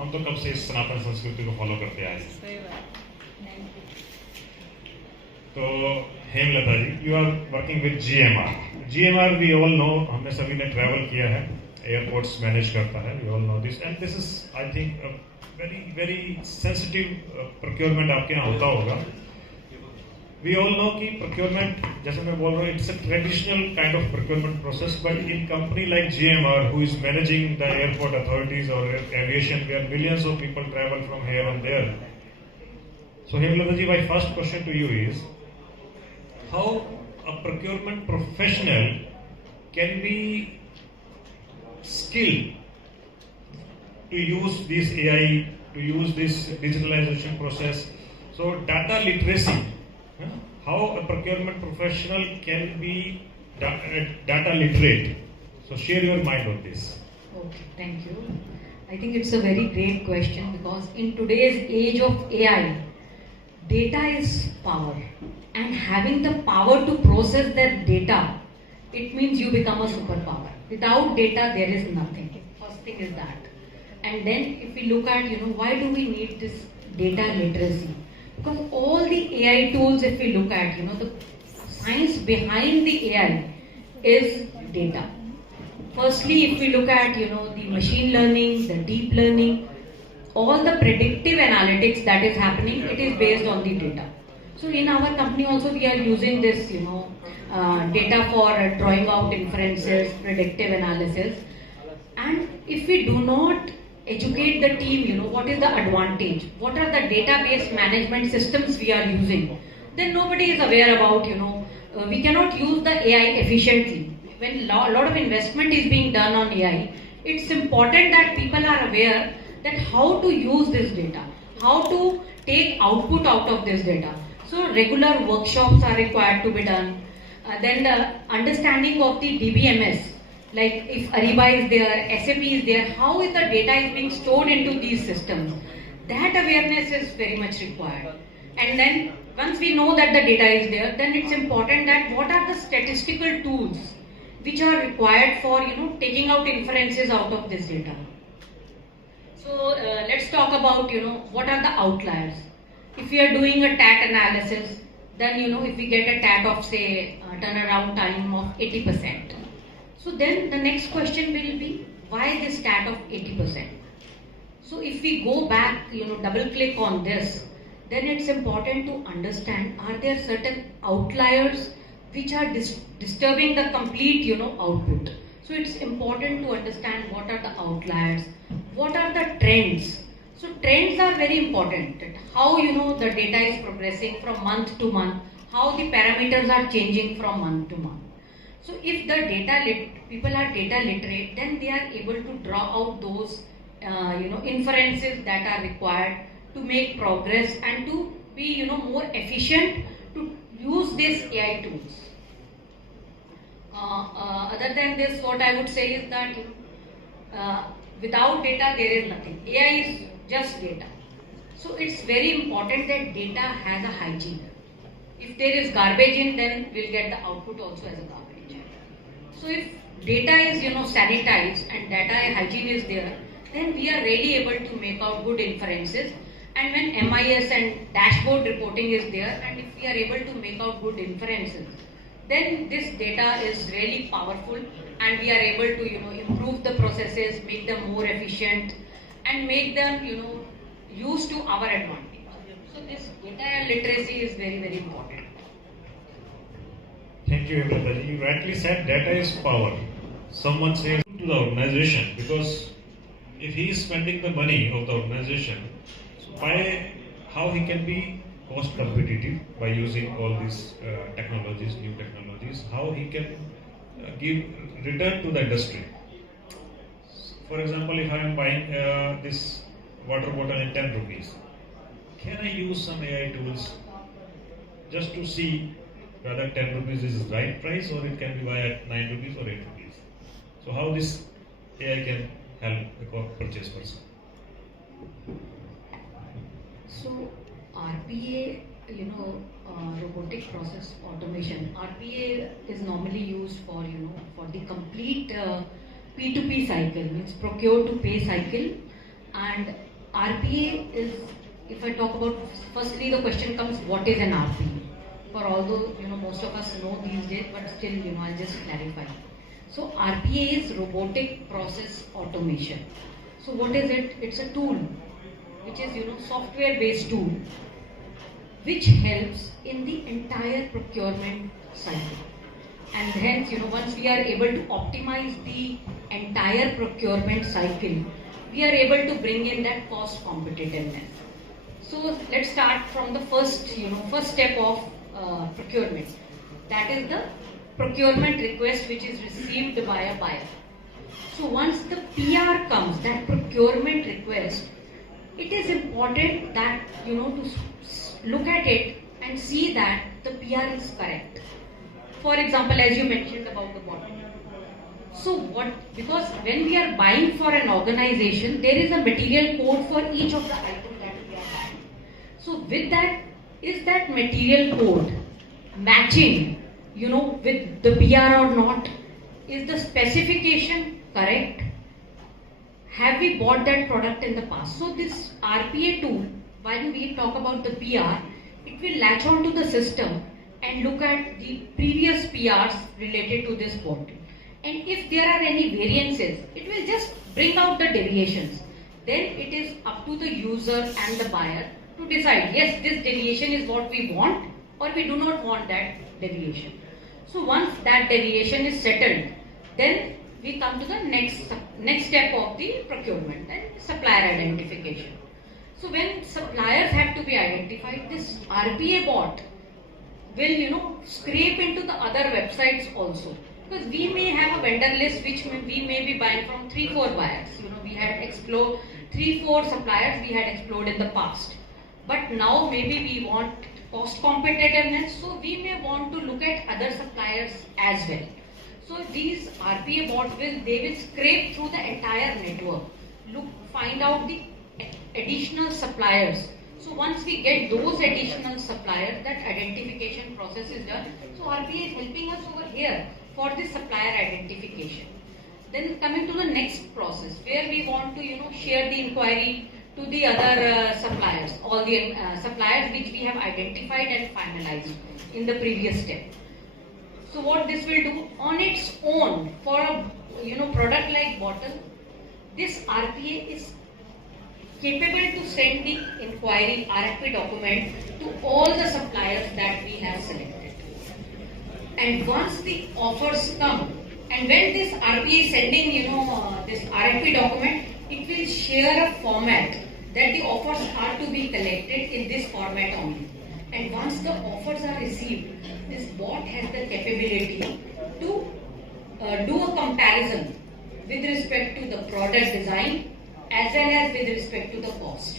हम तो कब से इस सनातन संस्कृति को फॉलो करते आए हैं। तो Hemlata ji, you are working with GMR we all know, हमने सभी ने ट्रैवल किया है, एयरपोर्ट्स मैनेज करता है, we all know this, and this is I think very very sensitive procurement आपके यहाँ होता होगा। वी ऑल नो कि प्रोक्योरमेंट, जैसे मैं बोल रहा हूँ, it's a traditional kind of procurement process, but in company like GMR who is managing the airport authorities और aviation where millions of people travel from here and there. So Hemlata ji, my first question to you is, how a procurement professional can be skilled to use this AI, to use this digitalization process? So data literacy, how a procurement professional can be data literate? So share your mind on this. Okay, thank you. I think it's a very great question, because in today's age of AI, data is power, and having the power to process that data, it means you become a superpower. Without data, there is nothing. First thing is that. And then if we look at, why do we need this data literacy? Because all the AI tools, if we look at, the science behind the AI is data. Firstly, if we look at, the machine learning, the deep learning, all the predictive analytics that is happening, it is based on the data. So in our company also we are using this, data for drawing out inferences, predictive analysis. And if we do not educate the team, what is the advantage, what are the database management systems we are using, then nobody is aware about, we cannot use the AI efficiently. When a lot of investment is being done on AI, it's important that people are aware that how to use this data, how to take output out of this data. So regular workshops are required to be done. Then the understanding of the DBMS, like if Ariba is there, SAP is there, how is the data is being stored into these systems, that awareness is very much required. And then once we know that the data is there, then it's important that what are the statistical tools which are required for taking out inferences out of this data. So let's talk about what are the outliers. If we are doing a TAT analysis, then if we get a TAT of say turnaround time of 80%, so then the next question will be, why this TAT of 80%? So if we go back, double click on this, then it's important to understand, are there certain outliers which are disturbing the complete output. So it's important to understand what are the outliers, what are the trends. So trends are very important. How the data is progressing from month to month, how the parameters are changing from month to month. So if the people are data literate, then they are able to draw out those inferences that are required to make progress and to be more efficient to use these AI tools. Other than this, what I would say is that without data there is nothing. AI is just data. So it's very important that data has a hygiene. If there is garbage in, then we'll get the output also as a garbage. So if data is sanitized and data hygiene is there, then we are really able to make out good inferences. And when MIS and dashboard reporting is there, and if we are able to make out good inferences, then this data is really powerful, and we are able to improve the processes, make them more efficient, and make them use to our advantage. So this data literacy is very, very important. Thank you, Hemlata. You rightly said data is power. Someone says to the organization, because if he is spending the money of the organization, so how he can be cost competitive by using all these technologies, new technologies, how he can give return to the industry. For example, if I am buying this water bottle in 10 rupees, can I use some AI tools just to see whether 10 rupees is the right price, or it can be buy at 9 rupees or 8 rupees? So how this AI can help the purchase person? So RPA, robotic process automation. RPA is normally used for for the complete P2P cycle, means procure to pay cycle, And RPA is, if I talk about, firstly the question comes, what is an RPA? For although most of us know these days, but still I'll just clarify. So RPA is robotic process automation. So what is it? It's a tool, which is software based tool, which helps in the entire procurement cycle. And hence, once we are able to optimize the entire procurement cycle, we are able to bring in that cost competitiveness. So let's start from the first step of procurement. That is the procurement request which is received by a buyer. So once the PR comes, that procurement request, it is important that to look at it and see that the PR is correct. For example, as you mentioned about the bottle. So because when we are buying for an organization, there is a material code for each of the items that we are buying. So with that, is that material code matching, with the PR or not? Is the specification correct? Have we bought that product in the past? So this RPA tool, when we talk about the PR, it will latch on to the system and look at the previous PRs related to this bottle. And if there are any variances, it will just bring out the deviations. Then it is up to the user and the buyer to decide, yes, this deviation is what we want, or we do not want that deviation. So once that deviation is settled, then we come to the next step of the procurement, and supplier identification. So when suppliers have to be identified, this RPA bot will scrape into the other websites also, because we may have a vendor list which we may be buying from 3-4 buyers. We had explored 3-4 suppliers we had explored in the past, but now maybe we want cost competitiveness, so we may want to look at other suppliers as well. So these RPA bots will scrape through the entire network, find out the additional suppliers. So once we get those additional suppliers, that identification process is done. So RPA is helping us over here for the supplier identification. Then coming to the next process, where we want to share the inquiry to the other suppliers, all the suppliers which we have identified and finalized in the previous step. So what this will do on its own for a product like bottle, this RPA is capable to send the inquiry RFP document to all the suppliers that we have selected. And once the offers come, and when this RPA is sending this RFP document, it will share a format that the offers are to be collected in this format only. And once the offers are received, this bot has the capability to do a comparison with respect to the product design as well as with respect to the cost.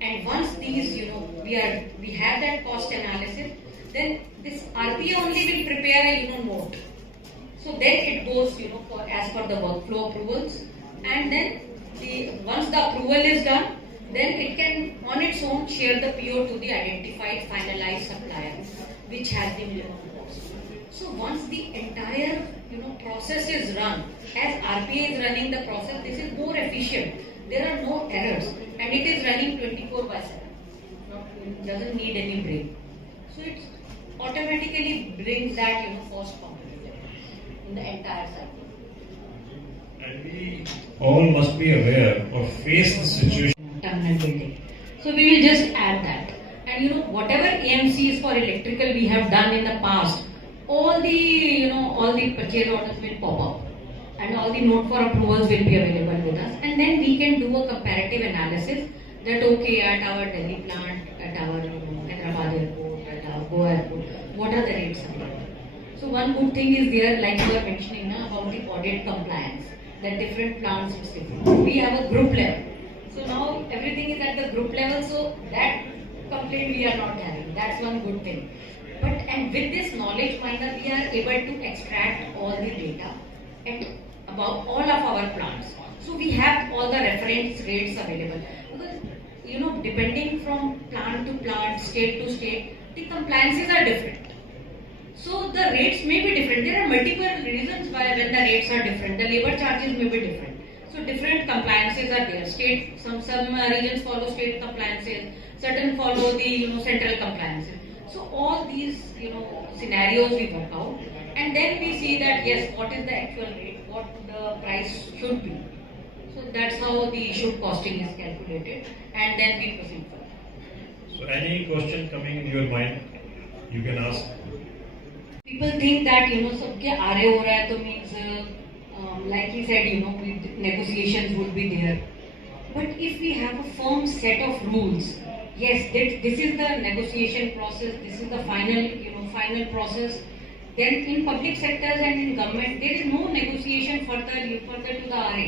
And once these, we have that cost analysis, then this RPA only will prepare a note. So then it goes, as per the workflow approvals, and then once the approval is done, then it can on its own share the PO to the identified finalized supplier, which has the minimum cost. So once the entire process is run, as RPA is running the process, this is more efficient. There are no errors, and it is running 24/7. It doesn't need any break. So it automatically brings that cost competitiveness in the entire cycle. And we all must be aware or face the situation. Terminal building. So we will just add that. And whatever AMCs for electrical we have done in the past, all the purchase orders will pop up, and all the note for approvals will be available with us. And then we can do a comparative analysis that okay, at our Delhi plant, at our Hyderabad airport, at our Goa airport, what are the rates available? So one good thing is there, like you were mentioning about the audit compliance, that different plants is different. We have a group level. So now everything is at the group level, so that complaint we are not having. That's one good thing. And with this knowledge miner, we are able to extract all the data and about all of our plants. So we have all the reference rates available. Because depending from plant to plant, state to state, the compliances are different. So the rates may be different. There are multiple reasons why when the rates are different. The labor charges may be different. So different compliances are there. Some regions follow state compliances, certain follow the central compliances. So all these scenarios we work out, and then we see that yes, what is the actual rate, what the price should be. So that's how the issued costing is calculated, and then we proceed further. So any question coming in your mind, you can ask. People think that सबके आरे हो रहा है तो means like he said negotiations would be there. But if we have a firm set of rules, yes, this is the negotiation process, this is the final process. Then in public sectors and in government, there is no negotiation further to the RA.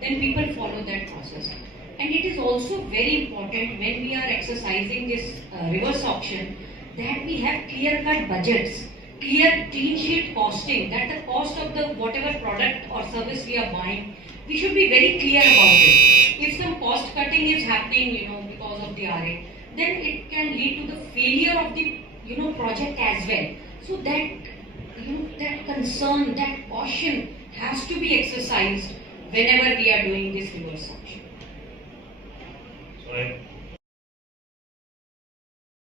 Then people follow that process. And it is also very important when we are exercising this reverse auction that we have clear-cut budgets, clean sheet costing, that the cost of the whatever product or service we are buying, we should be very clear about it. If some cost cutting is happening, because of the RA, then it can lead to the failure of the project as well. So that that concern, that caution has to be exercised whenever we are doing this reverse auction. So I